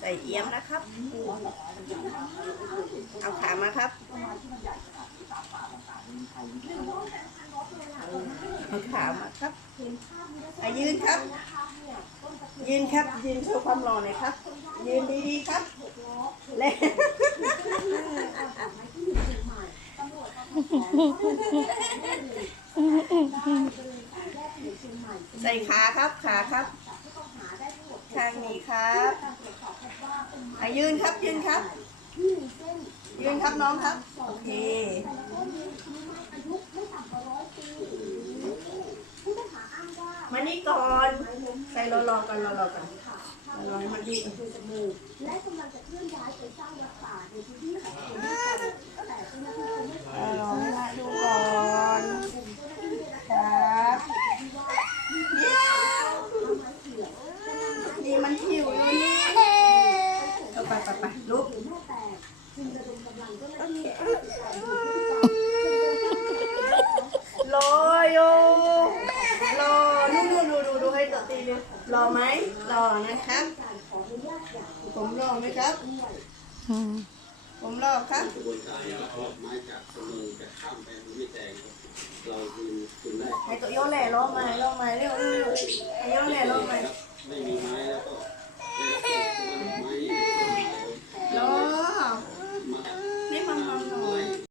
ใส่เอี้ยมนะครับ เอาขามาครับเอาขามาครับอะยืนครับ ยืนครับ ยืนโชว์ความหล่อหน่อยครับ ยืนดีๆครับเล่ใส่ขาครับขาครับางนี้ครับอายืนครับยืนครับ ยืนครับน้องครับ โอเคมานี่ก่อนใส่รอรอกันรอรอกันรอให้มันดีก่และกำลังจะเคลื่อนย้ายไปสร้างวัดป่าในพื้นที่ของตัวเองแต่เจ้าหน้าที่คงไม่ เออรอให้มาดูก่อนครับเย้นี่มันหิวอยู่นี่เอาไปไปไปลุก แม่แต่จึงระดมกำลังเจ้าหน้าที่ รออยู่รอดูดูดูดูดูให้ตัวตีเลย รอไหมรอนะครับ ผมรอไหมครับ ผมรอครับกระบวนการเอาไม้จากสมุนจะข้ามไปไม่แตงเราคือคุณได้ให้ตัวโยแหล่รอไหมรอไหมเร็วเร็ว